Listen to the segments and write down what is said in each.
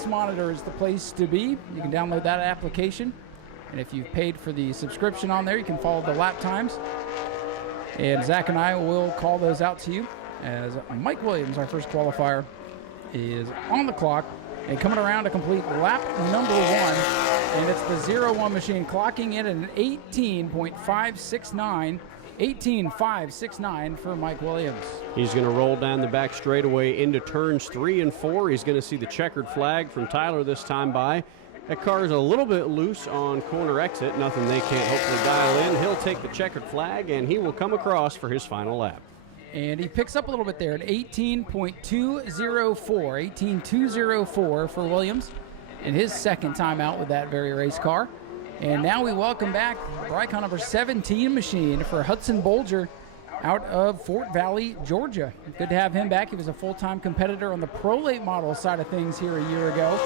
Race Monitor is the place to be. You can download that application. And if you've paid for the subscription on there, you can follow the lap times. And Zach and I will call those out to you as Mike Williams, our first qualifier, is on the clock and coming around to complete lap number 1. And it's the 0-1 machine clocking in at an 18.569. 18.569 for Mike Williams. He's going to roll down the back straightaway into turns 3 and 4. He's going to see the checkered flag from Tyler this time by. That car is a little bit loose on corner exit. Nothing they can't hopefully dial in. He'll take the checkered flag, and he will come across for his final lap. And he picks up a little bit there at 18.204. 18.204 for Williams in his second time out with that very race car. And now we welcome back the icon number 17 machine for Hudson Buler out of Fort Valley, Georgia. Good to have him back. He was a full-time competitor on the Pro Late Model side of things here a year ago.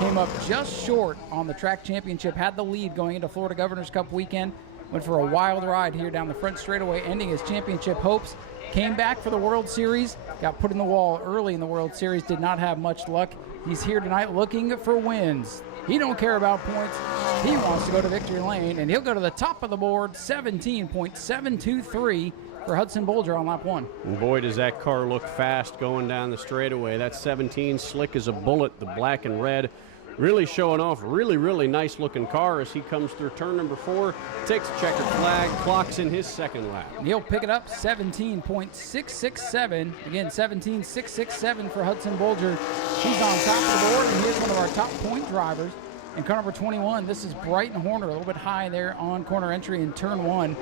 Came up just short on the track championship, had the lead going into Florida Governor's Cup weekend. Went for a wild ride here down the front straightaway, ending his championship hopes. Came back for the World Series, got put in the wall early in the World Series, did not have much luck. He's here tonight looking for wins. He don't care about points. He wants to go to victory lane, and he'll go to the top of the board, 17.723 for Hudson Buler on lap 1. And boy, does that car look fast going down the straightaway. That 17 slick as a bullet, the black and red, really showing off. Really nice looking car as he comes through turn number 4, takes a checkered flag, clocks in his second lap. And he'll pick it up, 17.667. Again, 17.667 for Hudson Buler. He's on top of the board, and he's one of our top point drivers. And car number 21, this is Brighton Horner, a little bit high there on corner entry in turn 1.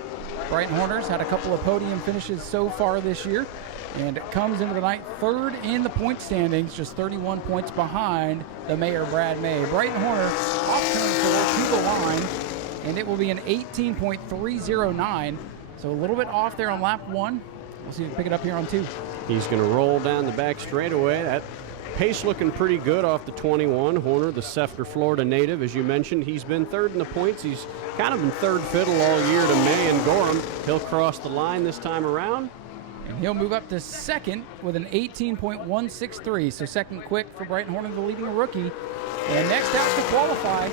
Brighton Horner's had a couple of podium finishes so far this year, and it comes into the night third in the point standings, just 31 points behind the mayor, Brad May. Brighton Horner off turn 4 to the line, and it will be an 18.309. So a little bit off there on lap 1. We'll see if we pick it up here on 2. He's going to roll down the back straightaway. That pace looking pretty good off the 21. Horner, the Sefter, Florida native, as you mentioned, he's been third in the points. He's kind of been third fiddle all year to May and Gorum. He'll cross the line this time around. And he'll move up to second with an 18.163. So second quick for Brighton Horner, the leading rookie. And next out to qualify, a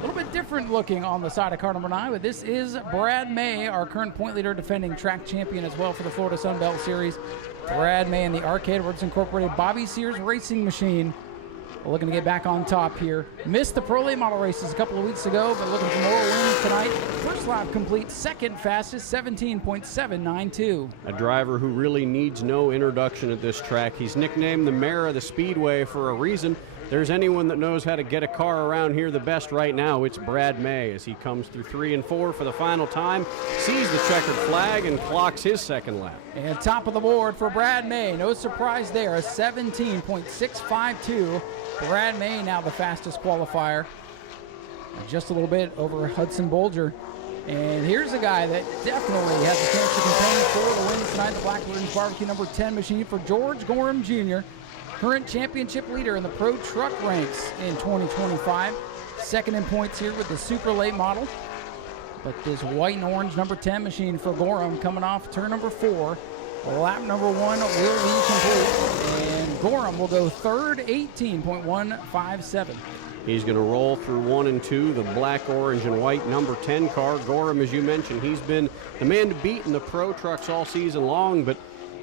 little bit different looking on the side of car number 9, but this is Brad May, our current point leader, defending track champion as well for the Florida Sun Belt Series. Brad May in the Arcade Works Incorporated Bobby Sears racing machine. We're looking to get back on top here. Missed the Pro Late Model races a couple of weeks ago, but looking for more wins tonight. First lap complete, second fastest, 17.792. A driver who really needs no introduction at this track. He's nicknamed the mayor of the Speedway for a reason. There's anyone that knows how to get a car around here the best right now, it's Brad May as he comes through 3 and 4 for the final time, sees the checkered flag, and clocks his second lap. And top of the board for Brad May. No surprise there, a 17.652. Brad May now the fastest qualifier. Just a little bit over Hudson Buler. And here's a guy that definitely has a chance to contend for the win tonight, the Black Ribbons Barbecue number 10 machine for George Gorum Jr., current championship leader in the Pro Truck ranks in 2025. Second in points here with the Super Late Model. But this white and orange number 10 machine for Gorum coming off turn number 4. Lap number 1 will be complete. And Gorum will go third, 18.157. He's going to roll through 1 and 2, the black, orange, and white number 10 car. Gorum, as you mentioned, he's been the man to beat in the Pro Trucks all season long, but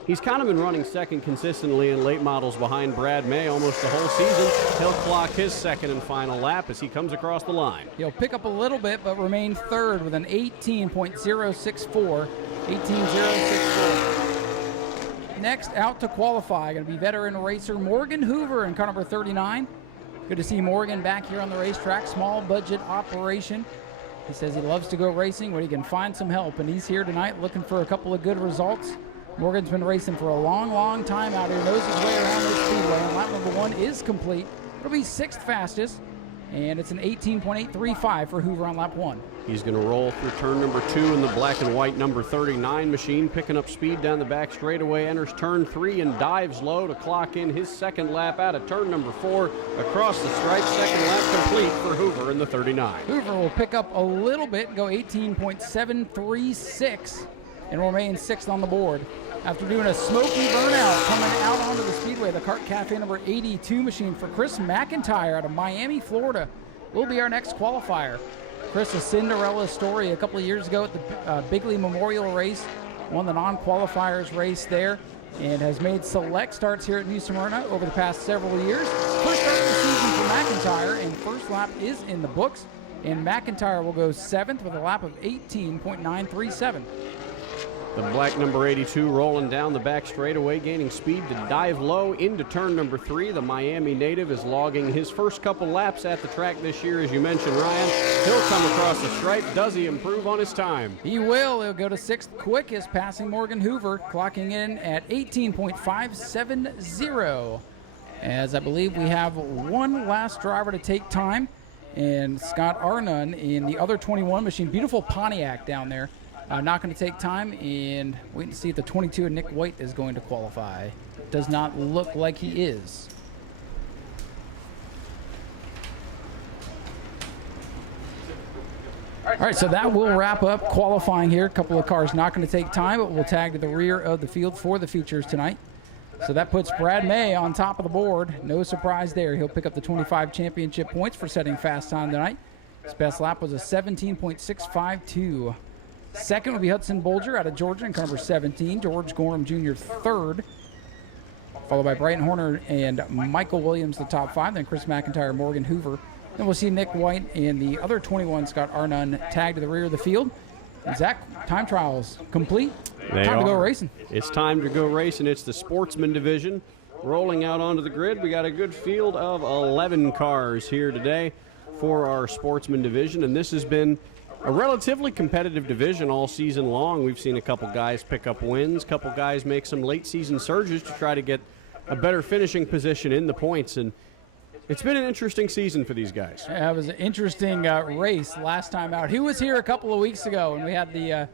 he's kind of been running second consistently in late models behind Brad May almost the whole season. He'll clock his second and final lap as he comes across the line. He'll pick up a little bit, but remain third with an 18.064. 18.064. Next out to qualify, going to be veteran racer Morgan Hoover in car number 39. Good to see Morgan back here on the racetrack. Small budget operation. He says he loves to go racing when he can find some help, and he's here tonight looking for a couple of good results. Morgan's been racing for a long time out here, knows his way around this speedway, and lap number 1 is complete. It'll be 6th fastest, and it's an 18.835 for Hoover on lap 1. He's going to roll through turn number 2 in the black and white number 39 machine, picking up speed down the back straightaway, enters turn 3 and dives low to clock in his second lap out of turn number 4 across the stripe. Second lap complete for Hoover in the 39. Hoover will pick up a little bit and go 18.736 and remain 6th on the board. After doing a smoky burnout coming out onto the speedway, the Kart Cafe number 82 machine for Chris McIntyre out of Miami, Florida, will be our next qualifier. Chris, a Cinderella story a couple of years ago at the Bigley Memorial Race, won the non-qualifiers race there, and has made select starts here at New Smyrna over the past several years. First start of the season for McIntyre, and first lap is in the books, and McIntyre will go 7th with a lap of 18.937. The black number 82 rolling down the back straightaway, gaining speed to dive low into turn number 3. The Miami native is logging his first couple laps at the track this year, as you mentioned, Ryan. He'll come across the stripe. Does he improve on his time? He will. He'll go to 6th quickest, passing Morgan Hoover, clocking in at 18.570. As I believe we have one last driver to take time, and Scott Arnun in the other 21 machine. Beautiful Pontiac down there. Not going to take time, and waiting to see if the 22 of Nick White is going to qualify. Does not look like he is. All right, so that will wrap up qualifying here. A couple of cars not going to take time, but we'll tag to the rear of the field for the features tonight. So that puts Brad May on top of the board. No surprise there. He'll pick up the 25 championship points for setting fast time tonight. His best lap was a 17.652. Second will be Hudson Buler out of Georgia in car number 17. George Gorum Jr. third. Followed by Brighton Horner and Michael Williams, the top 5. Then Chris McIntyre, Morgan Hoover. Then we'll see Nick White and the other 21, Scott Arnun, tagged to the rear of the field. And Zach, time trials complete. Time to go racing. It's time to go racing. It's the sportsman division rolling out onto the grid. We got a good field of 11 cars here today for our sportsman division, and this has been a relatively competitive division all season long. We've seen a couple guys pick up wins, a couple guys make some late season surges to try to get a better finishing position in the points, and it's been an interesting season for these guys. Yeah, it was an interesting race last time out. Who was here a couple of weeks ago when we had the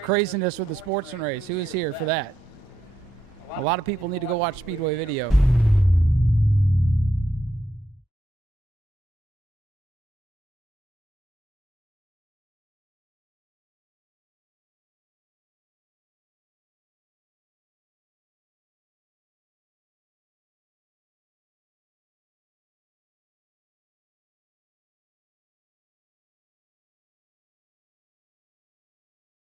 craziness with the sportsman race? Who was here for that? A lot of people need to go watch Speedway video.